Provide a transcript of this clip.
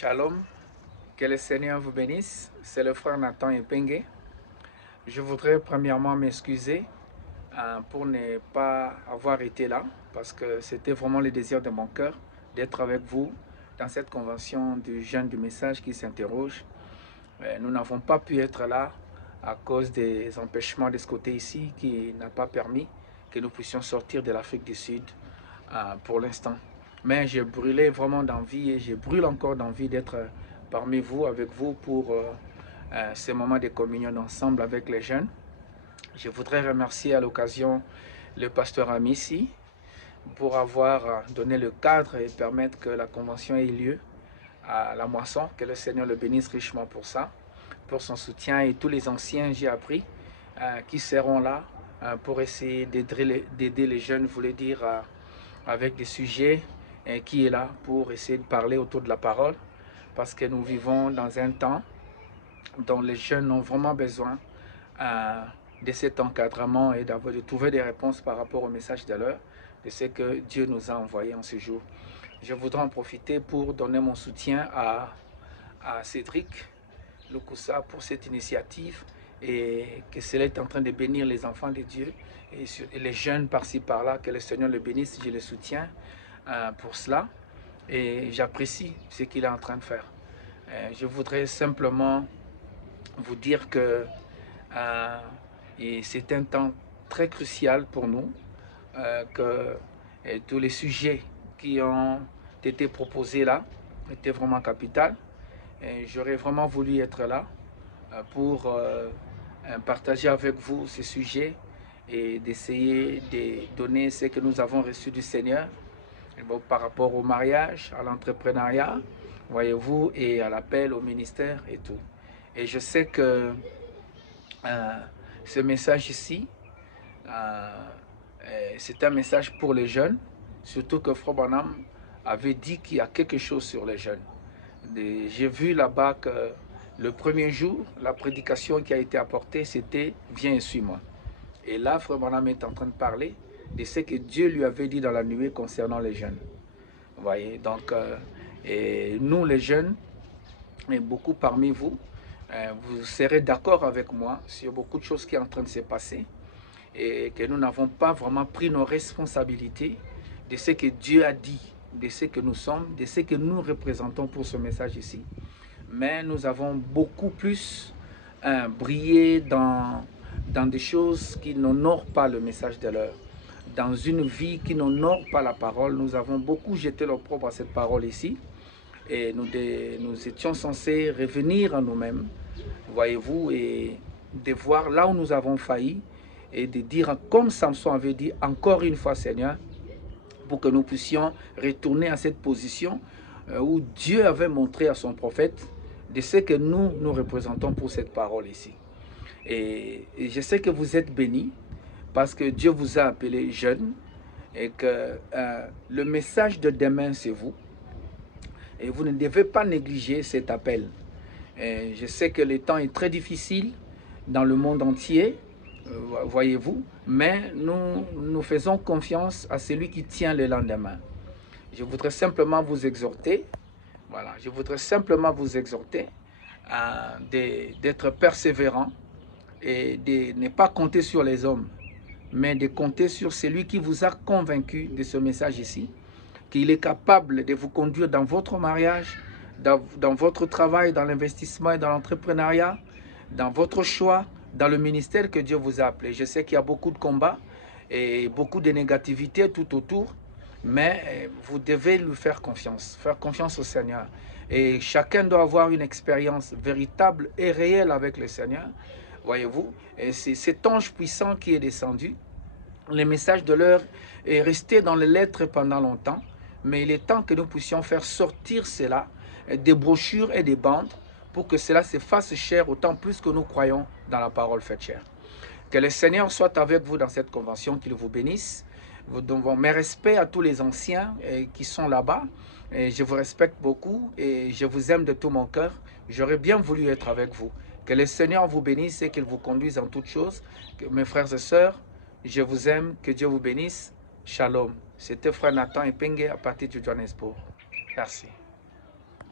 Shalom, que le Seigneur vous bénisse. C'est le frère Nathan Epengue. Je voudrais premièrement m'excuser pour ne pas avoir été là, parce que c'était vraiment le désir de mon cœur d'être avec vous dans cette convention du jeûne du message qui s'interroge. Nous n'avons pas pu être là à cause des empêchements de ce côté ici qui n'a pas permis que nous puissions sortir de l'Afrique du Sud pour l'instant. Mais j'ai brûlé vraiment d'envie et je brûle encore d'envie d'être parmi vous, avec vous pour ces moments de communion ensemble avec les jeunes. Je voudrais remercier à l'occasion le pasteur Amissi pour avoir donné le cadre et permettre que la convention ait lieu à la moisson. Que le Seigneur le bénisse richement pour ça, pour son soutien, et tous les anciens, j'ai appris, qui seront là pour essayer d'aider les jeunes, voulais dire, avec des sujets qui est là pour essayer de parler autour de la parole, parce que nous vivons dans un temps dont les jeunes ont vraiment besoin de cet encadrement et de trouver des réponses par rapport au message de l'heure, de ce que Dieu nous a envoyé en ce jour. Je voudrais en profiter pour donner mon soutien à Cédric Lukusa pour cette initiative, et que cela est en train de bénir les enfants de Dieu et les jeunes par-ci par-là. Que le Seigneur le bénisse, je le soutiens pour cela et j'apprécie ce qu'il est en train de faire. Je voudrais simplement vous dire que c'est un temps très crucial pour nous, que tous les sujets qui ont été proposés là étaient vraiment capitaux. J'aurais vraiment voulu être là pour partager avec vous ces sujets et d'essayer de donner ce que nous avons reçu du Seigneur par rapport au mariage, à l'entrepreneuriat, voyez-vous, et à l'appel au ministère et tout. Et je sais que ce message ici, c'est un message pour les jeunes, surtout que Frère Branham avait dit qu'il y a quelque chose sur les jeunes. J'ai vu là-bas que le premier jour, la prédication qui a été apportée, c'était « Viens et suis-moi ». Et là, Frère Branham est en train de parler de ce que Dieu lui avait dit dans la nuée concernant les jeunes. Vous voyez, donc, et nous les jeunes, et beaucoup parmi vous, vous serez d'accord avec moi sur beaucoup de choses qui sont en train de se passer, et que nous n'avons pas vraiment pris nos responsabilités de ce que Dieu a dit, de ce que nous sommes, de ce que nous représentons pour ce message ici. Mais nous avons beaucoup plus brillé dans des choses qui n'honorent pas le message de l'heure, dans une vie qui n'honore pas la parole. Nous avons beaucoup jeté l'opprobre à cette parole ici, et nous étions censés revenir à nous-mêmes, voyez-vous, et de voir là où nous avons failli, et de dire, comme Samson avait dit, encore une fois Seigneur, pour que nous puissions retourner à cette position où Dieu avait montré à son prophète de ce que nous représentons pour cette parole ici. Et je sais que vous êtes bénis parce que Dieu vous a appelé jeunes, et que le message de demain, c'est vous. Et vous ne devez pas négliger cet appel. Et je sais que le temps est très difficile dans le monde entier, voyez-vous, mais nous faisons confiance à celui qui tient le lendemain. Je voudrais simplement vous exhorter, voilà, je voudrais simplement vous exhorter d'être persévérant et de ne pas compter sur les hommes, mais de compter sur celui qui vous a convaincu de ce message ici, qu'il est capable de vous conduire dans votre mariage, dans votre travail, dans l'investissement et dans l'entrepreneuriat, dans votre choix, dans le ministère que Dieu vous a appelé. Je sais qu'il y a beaucoup de combats et beaucoup de négativité tout autour, mais vous devez lui faire confiance au Seigneur. Et chacun doit avoir une expérience véritable et réelle avec le Seigneur, voyez-vous. Et c'est cet ange puissant qui est descendu. Le message de l'heure est resté dans les lettres pendant longtemps, mais il est temps que nous puissions faire sortir cela des brochures et des bandes pour que cela se fasse chair, autant plus que nous croyons dans la parole faite chair. Que le Seigneur soit avec vous dans cette convention, qu'il vous bénisse. Vous devons mes respects à tous les anciens qui sont là-bas. Je vous respecte beaucoup et je vous aime de tout mon cœur. J'aurais bien voulu être avec vous. Que le Seigneur vous bénisse et qu'il vous conduise en toutes choses. Mes frères et sœurs, je vous aime, que Dieu vous bénisse. Shalom. C'était frère Nathan Epengue à partir de Johannesburg. Merci.